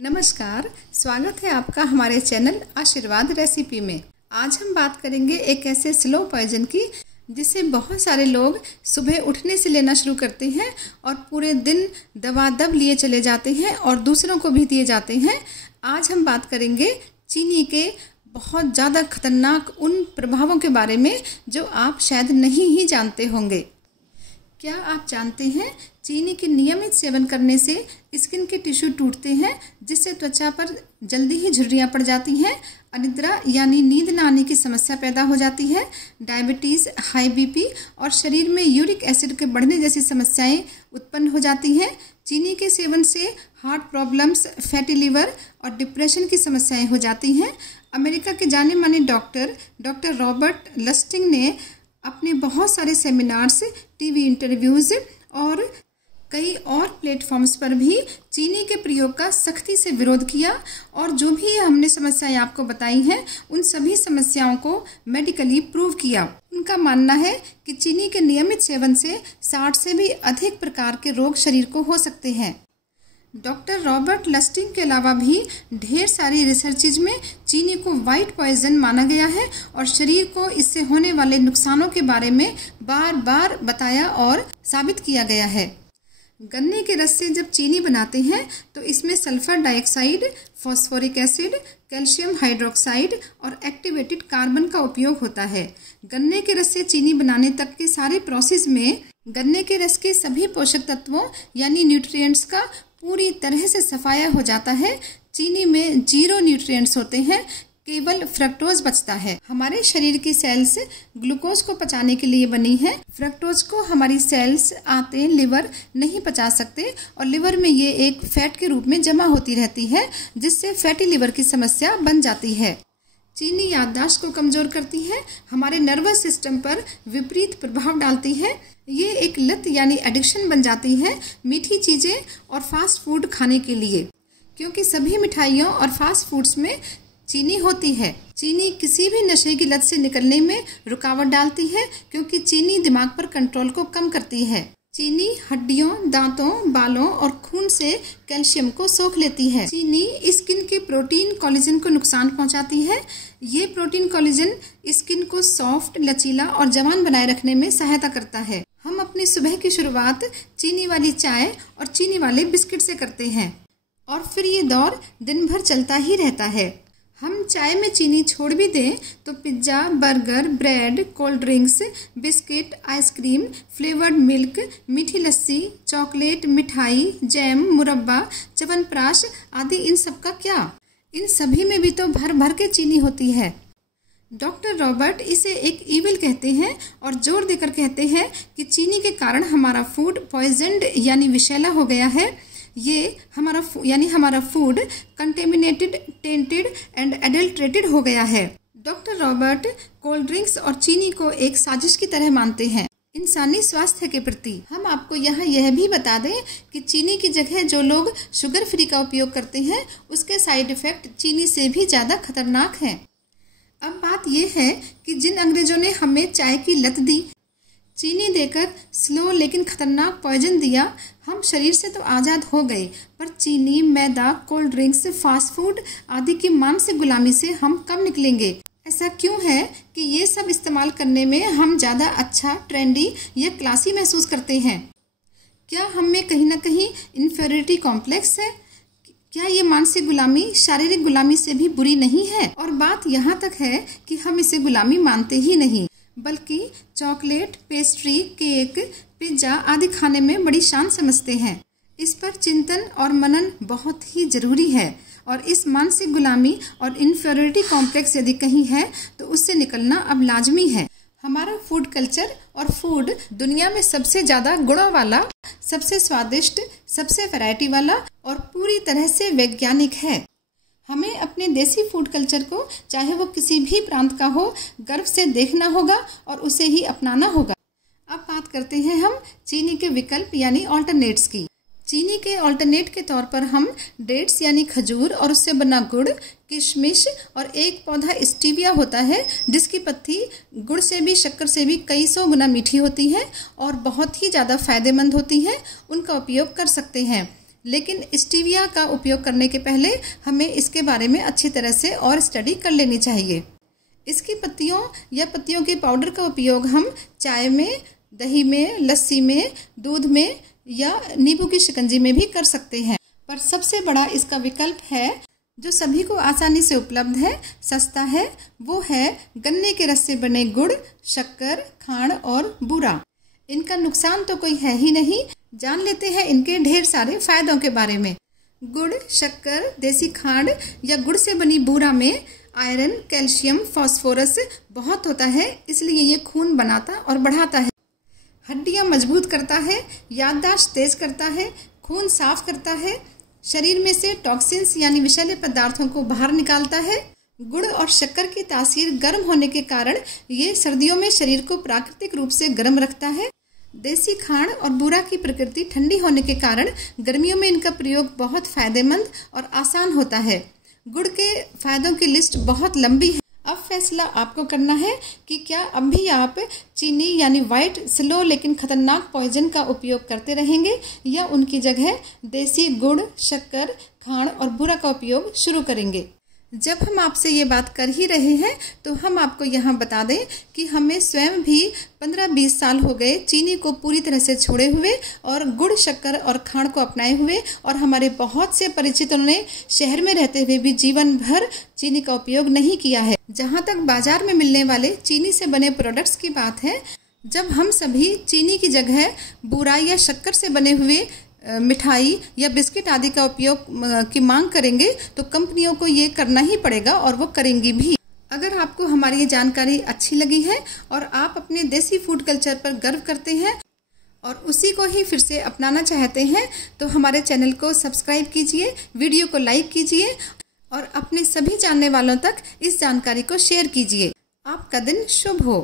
नमस्कार, स्वागत है आपका हमारे चैनल आशीर्वाद रेसिपी में। आज हम बात करेंगे एक ऐसे स्लो पॉइजन की जिसे बहुत सारे लोग सुबह उठने से लेना शुरू करते हैं और पूरे दिन दवा दब लिए चले जाते हैं और दूसरों को भी दिए जाते हैं। आज हम बात करेंगे चीनी के बहुत ज़्यादा खतरनाक उन प्रभावों के बारे में जो आप शायद नहीं ही जानते होंगे। क्या आप जानते हैं चीनी के नियमित सेवन करने से स्किन के टिश्यू टूटते हैं जिससे त्वचा पर जल्दी ही झुर्रियाँ पड़ जाती हैं, अनिद्रा यानी नींद न आने की समस्या पैदा हो जाती है, डायबिटीज़, हाई बीपी और शरीर में यूरिक एसिड के बढ़ने जैसी समस्याएं उत्पन्न हो जाती हैं। चीनी के सेवन से हार्ट प्रॉब्लम्स, फैटी लिवर और डिप्रेशन की समस्याएं हो जाती हैं। अमेरिका के जाने माने डॉक्टर रॉबर्ट लस्टिंग ने अपने बहुत सारे सेमिनार्स, टीवी इंटरव्यूज़ और कई और प्लेटफॉर्म्स पर भी चीनी के प्रयोग का सख्ती से विरोध किया और जो भी हमने समस्याएं आपको बताई हैं उन सभी समस्याओं को मेडिकली प्रूव किया। उनका मानना है कि चीनी के नियमित सेवन से 60 से भी अधिक प्रकार के रोग शरीर को हो सकते हैं। डॉक्टर रॉबर्ट लस्टिंग के अलावा भी ढेर सारी रिसर्चेज में चीनी को वाइट पॉइजन माना गया है और शरीर को इससे होने वाले नुकसानों के बारे में बार बार बताया और साबित किया गया है। गन्ने के रस से जब चीनी बनाते हैं तो इसमें sulphur dioxide, phosphoric acid, calcium hydroxide और एक्टिवेटेड कार्बन का उपयोग होता है। गन्ने के रस से चीनी बनाने तक के सारे प्रोसेस में गन्ने के रस के सभी पोषक तत्वों यानी न्यूट्रिएंट्स का पूरी तरह से सफाया हो जाता है। चीनी में 0 न्यूट्रिएंट्स होते हैं, केवल फ्रक्टोज बचता है। हमारे शरीर की सेल्स ग्लूकोज को पचाने के लिए बनी है। फ्रक्टोज को हमारी सेल्स, आंतें, लिवर नहीं पचा सकते और लिवर में ये एक फैट के रूप में जमा होती रहती है जिससे फैटी लिवर की समस्या बन जाती है। चीनी याददाश्त को कमजोर करती है, हमारे नर्वस सिस्टम पर विपरीत प्रभाव डालती है। ये एक लत यानी एडिक्शन बन जाती है मीठी चीजें और फास्ट फूड खाने के लिए, क्योंकि सभी मिठाइयों और फास्ट फूड्स में चीनी होती है। चीनी किसी भी नशे की लत से निकलने में रुकावट डालती है क्योंकि चीनी दिमाग पर कंट्रोल को कम करती है। चीनी हड्डियों, दांतों, बालों और खून से कैल्शियम को सोख लेती है। चीनी स्किन के प्रोटीन कोलेजन को नुकसान पहुंचाती है। ये प्रोटीन कोलेजन स्किन को सॉफ्ट, लचीला और जवान बनाए रखने में सहायता करता है। हम अपनी सुबह की शुरुआत चीनी वाली चाय और चीनी वाले बिस्किट से करते हैं और फिर ये दौर दिन भर चलता ही रहता है। हम चाय में चीनी छोड़ भी दें तो pizza, burger, bread, cold drinks, biscuit, ice cream, flavoured milk, मीठी लस्सी, चॉकलेट, मिठाई, जैम, मुरब्बा, च्यवनप्राश आदि इन सब का क्या? इन सभी में भी तो भर भर के चीनी होती है। डॉक्टर रॉबर्ट इसे एक ईविल कहते हैं और जोर देकर कहते हैं कि चीनी के कारण हमारा फूड पॉइजन्ड यानी विषैला हो गया है। ये हमारा food contaminated, tainted and adulterated हो गया है। डॉक्टर रॉबर्ट कोल्ड ड्रिंक्स और चीनी को एक साजिश की तरह मानते हैं इंसानी स्वास्थ्य के प्रति। हम आपको यहाँ यह भी बता दें कि चीनी की जगह जो लोग शुगर फ्री का उपयोग करते हैं उसके साइड इफेक्ट चीनी से भी ज़्यादा खतरनाक हैं। अब बात यह है कि जिन अंग्रेजों ने हमें चाय की लत दी, चीनी देकर स्लो लेकिन खतरनाक पॉइजन दिया, हम शरीर से तो आज़ाद हो गए पर चीनी, मैदा, कोल्ड ड्रिंक्स, फास्ट फूड आदि की मानसिक गुलामी से हम कब निकलेंगे? ऐसा क्यों है कि ये सब इस्तेमाल करने में हम ज़्यादा अच्छा, ट्रेंडी या क्लासी महसूस करते हैं? क्या हम में कहीं ना कहीं इन्फीरियरिटी कॉम्प्लेक्स है? क्या ये मानसिक गुलामी शारीरिक गुलामी से भी बुरी नहीं है? और बात यहाँ तक है कि हम इसे गुलामी मानते ही नहीं बल्कि चॉकलेट, पेस्ट्री, केक, पिज्ज़ा आदि खाने में बड़ी शान समझते हैं। इस पर चिंतन और मनन बहुत ही जरूरी है और इस मानसिक गुलामी और इन्फीरियरिटी कॉम्प्लेक्स यदि कहीं है तो उससे निकलना अब लाजमी है। हमारा फूड कल्चर और फूड दुनिया में सबसे ज़्यादा गुणों वाला, सबसे स्वादिष्ट, सबसे वैरायटी वाला और पूरी तरह से वैज्ञानिक है। हमें अपने देसी फूड कल्चर को, चाहे वो किसी भी प्रांत का हो, गर्व से देखना होगा और उसे ही अपनाना होगा। अब बात करते हैं हम चीनी के विकल्प यानी ऑल्टरनेट्स की। चीनी के ऑल्टरनेट के तौर पर हम डेट्स यानी खजूर और उससे बना गुड़, किशमिश और एक पौधा स्टीविया होता है जिसकी पत्ती गुड़ से भी, शक्कर से भी कई सौ गुना मीठी होती है और बहुत ही ज़्यादा फायदेमंद होती है, उनका उपयोग कर सकते हैं। लेकिन स्टीविया का उपयोग करने के पहले हमें इसके बारे में अच्छी तरह से और स्टडी कर लेनी चाहिए। इसकी पत्तियों या पत्तियों के पाउडर का उपयोग हम चाय में, दही में, लस्सी में, दूध में या नींबू की शिकंजी में भी कर सकते हैं। पर सबसे बड़ा इसका विकल्प है जो सभी को आसानी से उपलब्ध है, सस्ता है, वो है गन्ने के रस से बने गुड़, शक्कर, खांड और बूरा। इनका नुकसान तो कोई है ही नहीं। जान लेते हैं इनके ढेर सारे फायदों के बारे में। गुड़, शक्कर, देसी खांड या गुड़ से बनी बूरा में आयरन, कैल्शियम, फास्फोरस बहुत होता है, इसलिए ये खून बनाता और बढ़ाता है, हड्डियां मजबूत करता है, याददाश्त तेज करता है, खून साफ करता है, शरीर में से टॉक्सिन्स यानी विषैले पदार्थों को बाहर निकालता है। गुड़ और शक्कर की तासीर गर्म होने के कारण ये सर्दियों में शरीर को प्राकृतिक रूप से गर्म रखता है। देसी खांड और बूरा की प्रकृति ठंडी होने के कारण गर्मियों में इनका प्रयोग बहुत फायदेमंद और आसान होता है। गुड़ के फायदों की लिस्ट बहुत लंबी है। अब फैसला आपको करना है कि क्या अब भी आप चीनी यानी वाइट स्लो लेकिन खतरनाक पॉइजन का उपयोग करते रहेंगे या उनकी जगह देसी गुड़, शक्कर, खांड और बूरा का उपयोग शुरू करेंगे। जब हम आपसे ये बात कर ही रहे हैं तो हम आपको यहाँ बता दें कि हमें स्वयं भी 15-20 साल हो गए चीनी को पूरी तरह से छोड़े हुए और गुड़, शक्कर और खांड को अपनाए हुए, और हमारे बहुत से परिचितों ने शहर में रहते हुए भी जीवन भर चीनी का उपयोग नहीं किया है। जहाँ तक बाजार में मिलने वाले चीनी से बने प्रोडक्ट्स की बात है, जब हम सभी चीनी की जगह बूरा या शक्कर से बने हुए मिठाई या बिस्किट आदि का उपयोग की मांग करेंगे तो कंपनियों को ये करना ही पड़ेगा और वो करेंगी भी। अगर आपको हमारी ये जानकारी अच्छी लगी है और आप अपने देसी फूड कल्चर पर गर्व करते हैं और उसी को ही फिर से अपनाना चाहते हैं तो हमारे चैनल को सब्सक्राइब कीजिए, वीडियो को लाइक कीजिए और अपने सभी जानने वालों तक इस जानकारी को शेयर कीजिए। आपका दिन शुभ हो।